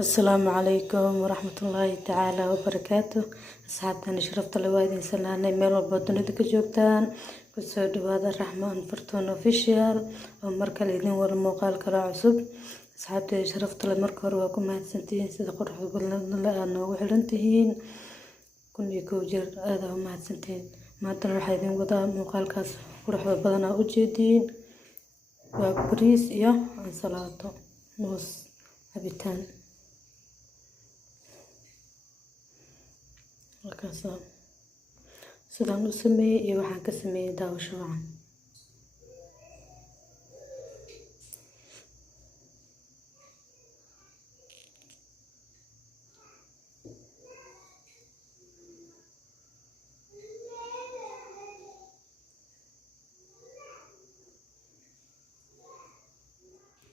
السلام عليكم ورحمة الله تعالى وبركاته. أصحابنا شرفت لوادين سلاني ميل والبطن دك جوجتان كسود هذا الرحمن فرتون اوفيشال ومركل إذن والمقال كلا عصب. أصحابتي شرفت لمركر وكم هاتسنتين سيد قرح قلنا لأنه وحلنتهين كن يكوجر هذا هم هاتسنتين ما تروح إذن وضع مقال كاس قرح بدنا أجدين وبريس يا عن صلاته موس عبيتان markaasa sidaan u sameeyey iyo waxaan ka sameeyey daawasho wacan.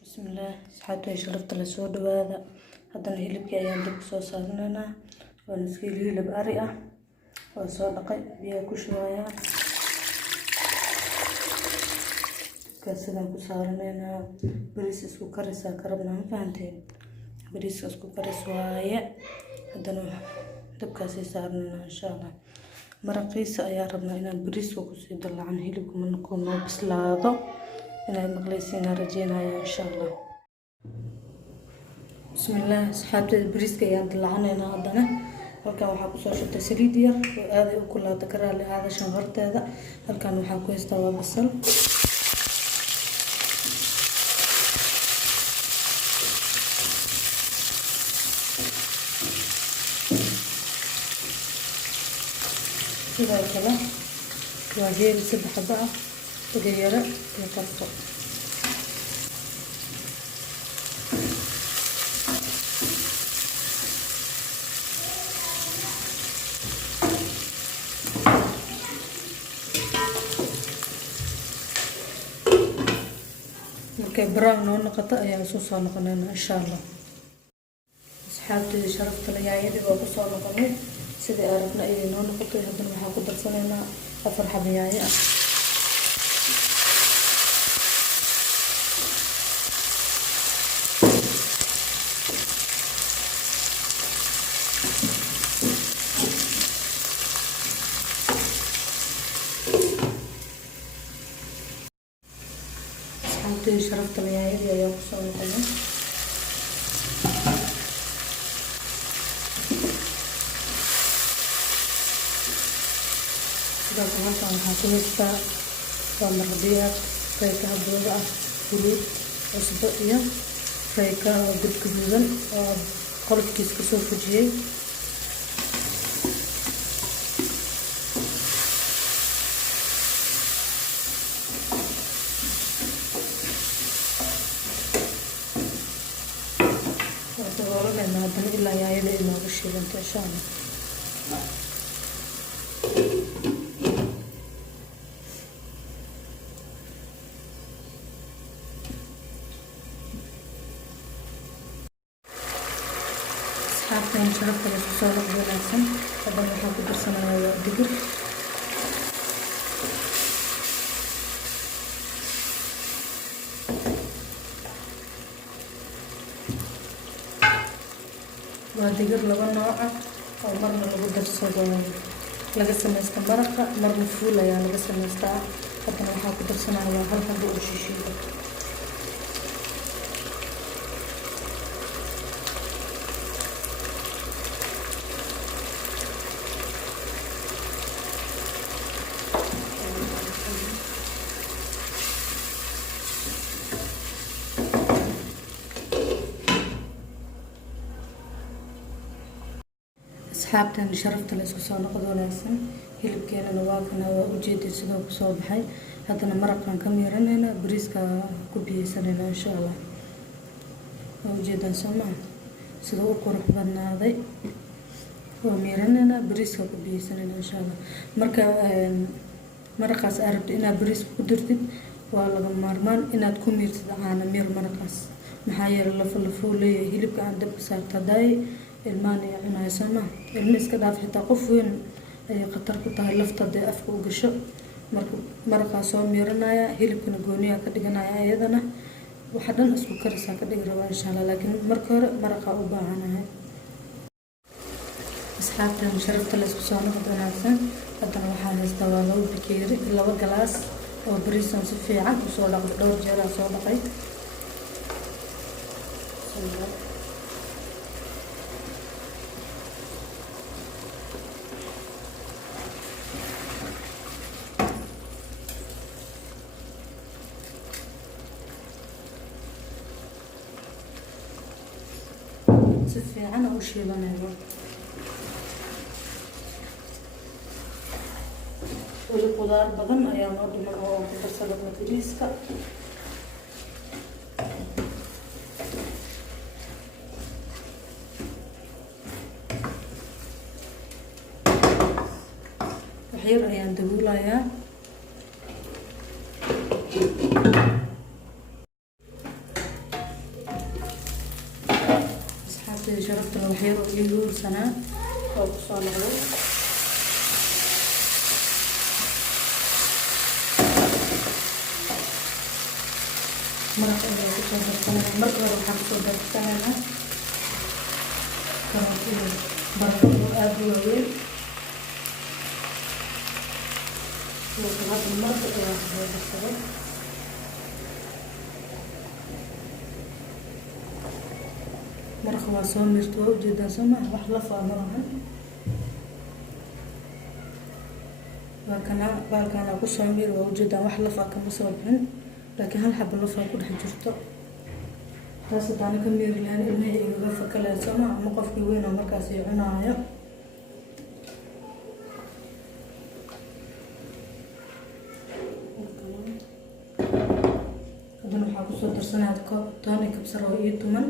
bismillaah asxaabtay sharafta la soo dhawaada. haddana hilibkii ayaan dib soo saarnaynaa. waa nuskiil hilib ari ah oo soo dhaqay biyaa ku shubayaa sidaan ku saaranaynaa. bariis isku karisaa ka rabnaa ma fahanteen, bariiska isku karis waaye. haddana dabkaasii saaranaynaa insha allah. maraqiisa ayaa rabnaa inaan bariiska kusii dalacan hilibka markuu noo bislaado inay maqlaysiinaa rajeynaya insha allah. bismillaah asxaabteeda bariiska ayaan dalacanaynaa. haddana halkan waxaa kusoo shubtay saliid yar oo aaday u kulaata ka raali aada shanqarteeda. halkan waxaa ku haystaa waa basal, sidoo kale waa heeli 3 xabo ah, dhagayaro iyo qarso. markay brown noo noqoto ayaan isu soo noqonaynaa insha allah. asxaabteyda sharafta leh yaanyadii waa kusoo noqonay sidii aragna ayay noo noqotay. haddana waxaan ku darsanaynaa 4 xabo yaanyo ah. asxaabteyda sharafta leh yaanyadii ayaan kusoo noqonay. halkan waxaa ku haystaa waa maraqdiyaad, reykaha booda ah, huruud, cusbo iyo reyka oo gadgaduudan oo qolofkiis kasoo fujiyey. daboolanaynaa haddana ilaa yaanyada ay nooga shiilanto insha allah. asxaabtan sharafta la isku soo noqdo wanaagsan. haddana waxaan ku darsanayaa waa digir, waa digir 2 nooc ah oo marna lagu darsado laga samaysta maraqa, marna fuul ayaa laga samaystaa. haddana waxaa ku darsanayaa 1 xabo oo shishiida. asxaabtan sharafta la isku soo noqdo wanaagsan. hilibkeenana waa kana waa ujeedid sidoo kusoo baxay. haddana maraqaan ka miiranaynaa, bariiska ku biyeysanaynaa insha allah. waa ujeedaan soo maa sidoo u qurux badnaaday. waa miiranaynaa, bariiska ku biyeysanaynaa insha allah. marka maraqaas aad rabto inaad bariiska ku dirtid waa laga maarmaan inaad ku miirtid caana miir maraqaas. maxaa yeelay lafuu leeyahay hilibka aan dabka saarta daay ilmaan ay cunayso ma ilma iska dhaaf xitaa qof weyn ay khatar ku tahay lafta hadday afka u gasho. marka maraqaa soo miiranaya, hilibkana gooniyaa ka dhiganaya iyadana waxa dhan isku karisa ka dhigi rabaa insha Allah, laakiin marka hore maraqa u baahanahay. asxaabtan sharafta la isku soo noqdo wanaagsan. haddana waxaan haystaa waa 2 bakeeri 2 galaas oo bariis aan si fiican u soo dhaqay, dhowr jeer aan soo dhaqay. si fiican u shiilanayno. weli qudaar badan ayaa noo dhiman oo ku darsadana bariiska. wax yar ayaan daboolayaa. asxaabtayda sharaftana wax yar oo ii huursanaa oo ku soo noqday. maraq ayaa ku soo darsanaya. marka hore waxaan kusoo darsanaynaa karootida baradho oo aad u waaweyn. sidoo kale hadda marka ayaa kusoo darsaday. maraqa waa soo mirto, waa ujeedaan soo maaha, wax lafaa ma lahan. baalkana ku soo mir, waa ujeedaan wax lafaa kama soo bixin, laakiin hal xabo lafaa ku dhex jirto. taas haddaana ka miiri lahayn ilmihii igaga fakaleen soo maaha, ama qofkii weyn oo markaas ii cunaayo. haddana waxaa kusoo darsanaya toon iyo kabsar oo ii tuman.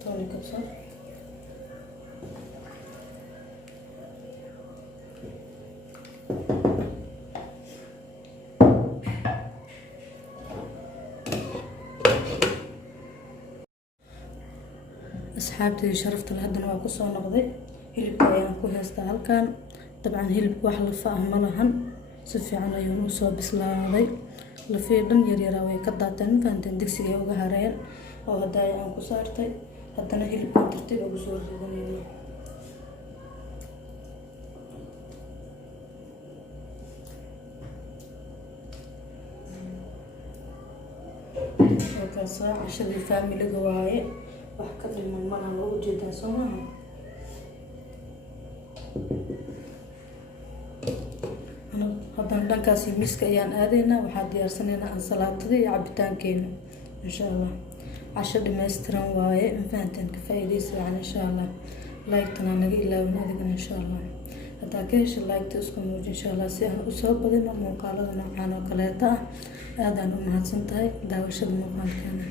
toon iyo kabsar. asxaabtayda sharafta leh haddana waa ku soo noqday. hilibka ayaan ku haystaa halkan. dabcan hilibka wax lafa ah ma lahan, si fiican ayuu u soo bislaaday. lafii dhan yaryaraa way ka daateen, mafahanteen, digsiga ay uga hareen oo hadda aan ku saartay. haddana hilibka tartiib ugu soo ridanayno. halkaas cashadii faamiliga waaye, wax ka dhiman malaha, waa ujeedaa soo maaha. haddana dhankaasi miiska ayaan aadaynaa. waxaa diyaarsanaynaa ansalaatadii iyo cabitaankeena insha Allah. casho dhammaystiran waaye, mafahanteen, ka faa'iidaysi wacan insha Allah. like-tana naga ilaawin adigana insha Allah. haddaa ka hesha like-ta isku muuji insha Allah, si aan usoo badino muuqaalada noocaan oo kaleeta ah. aadaan u mahadsan tahay daawashada muuqaalkeena.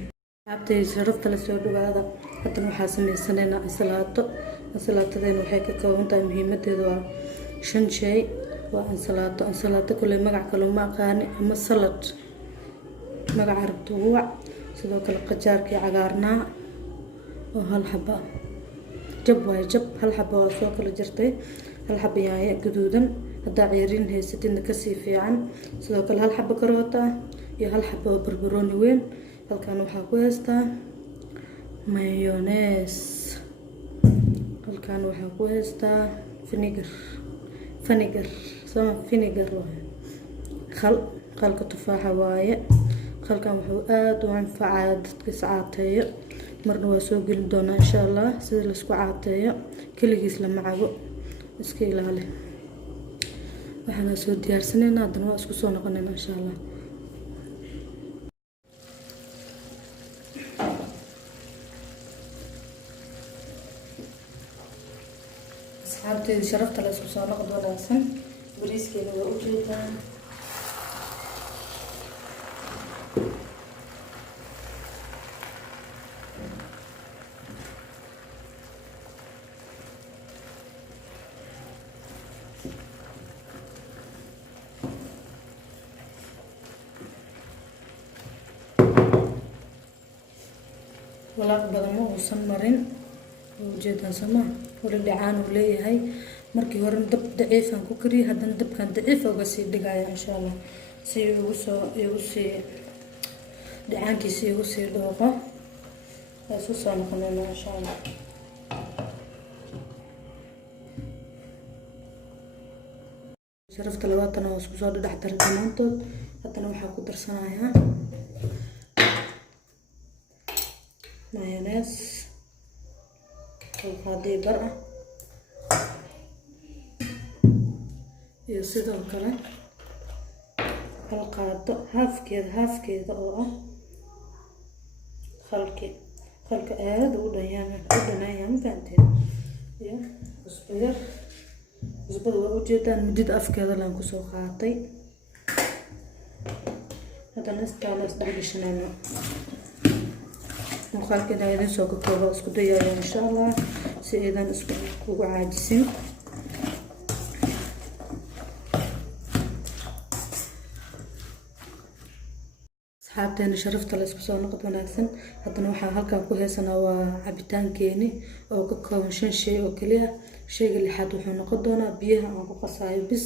asxaabtayda sharafta la soo dhawaada. haddana waxaa sameysanaynaa ansalaato. ansalaatadeena waxay ka kooban tahay, muhiimadeedu waa 5 shay. waa ansalaato. ansalaato kale magac kale ma aqaani, ama salad magaca rabto ugu wac. sidoo kale qajaarkii cagaarnaa oo hal xaba, jab waaye, jab hal xaba waa soo kala jirtay. hal xaba yaanyo gaduudan, haddaa ceyriin haysatidna kasii fiican. sidoo kale hal xaba karoota ah iyo hal xaba oo barbarooni weyn. halkan waxaa ku haystaa mayonees. halkan waxaa ku haystaa vinegar waaye. qalka tufaaxa waaye. qalkan wuxuu aad u anfacayaa dadka is caateeyo. marna waa soo geli doonaa insha Allah, sida la isku caateeyo keligiis lama cabo, iska ilaali. waxaana soo diyaarsanaynaa. haddana waa isku soo noqonaynaa insha Allah. asxaabtayda sharafta la isku soo noqdo wanaagsan. bariiskeena waa ujeedaan. walaaq badan ma uusan marin, ujeedaan sama wali dhacaan uu leeyahay. markii hore dab daciif aan ku kariyay, haddana dabkan daciif uga sii dhigaya insha allah si igu sii dhacaankiisa igu sii dhooqo. waa isku soo noqonayna insha allah. sharafta labaatana waa isku soo dhex daray dhammaantood. haddana waxaa ku darsanayaa mayonees qaadii bar ah, iyo sidoo kale hal qaado haafkeeda oo ah khalka aada u dhanaan ma fahanteen, iyo cusbo yar. cusbada waa ujeedaan mudida afkeeda laan kusoo qaatay. haddana istaala isdhexgashanayno. muuqaalkeeda idin soo kakooba isku dayaya insha allah si aydan ugu caajisin. asxaabteena sharafta la isku soo noqod wanaagsan. haddana waxaa halkan ku heesanaa waa cabitaankeeni oo ka kooban 5 shay oo kaliya. shayga lixaad wuxuu noqon doonaa biyaha aan ku qasaayo bis.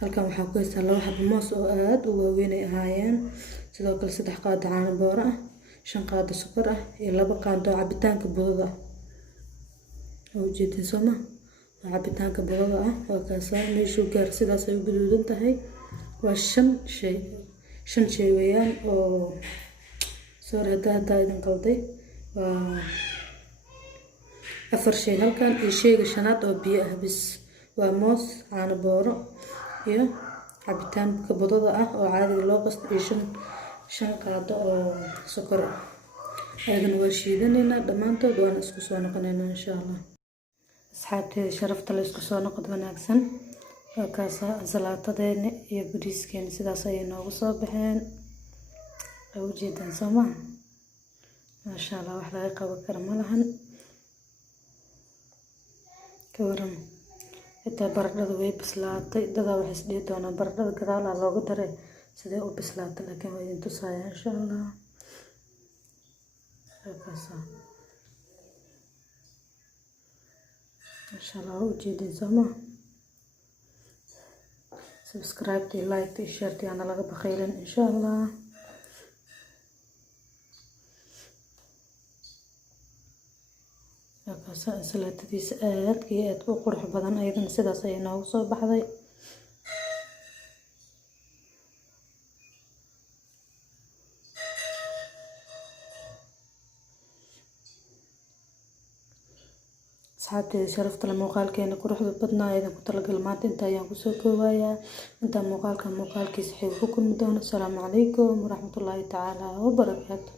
halkan waxaa ku heystaa 2 xabo moos oo aad u waaweyn ay ahaayeen, sidoo kale 3 qaado caano booro ah, 5 qaado sokor ah, iyo 2 qaado cabitaanka budada ah. oo ujeedin soma waa cabitaanka budada ah. waa kaasa meeshuu gaar sidaas ay u guduudan tahay. waa 5 shay weeyaan oo sorry hadda idin qalday. waa 4 shay halkan, iyo shayga shanaad oo biyo ah bis. waa moos, caano booro iyo cabitaanka budada ah oo caadiga loo qasto, iyo 5 qaado oo sokor ah. ayagana waa shiidanaynaa dhammaantood, waana isku soo noqonaynaa insha allah. asxaabteeda sharafta la isku soo noqod wanaagsan. waa kaasa ansalaatadeena iyo bariiskeena sidaas ayay noogu soo baxeen. waa ujeedaan soo maha, maasha allah wax laga qaban kara ma lahan. ka waran xitaa baradhada way bislaatay. dadaa waxay isdhihi doonaan baradhada gadaalaa looga daray sidee u bislaatay, laakiin waa idin tusaya insha allah. kaasa maasha allah waa ujeedin soo maha. subscribe iyo like iyo share yaana laga bakhaylin insha allah. kaasa ansalaatadiisa aad iyo aad u qurux badan, ayadana sidaas ayay noogu soo baxday. asxaabteeda sharafta la muuqaalkeena quruxda badnaa aydan ku talagal maanta inta ayaan kusoo koobayaa. intaa muuqaalkiisa xig ku kulmi doono. asalaamu calaykum waraxmatullaahi tacaala wabarakaatu.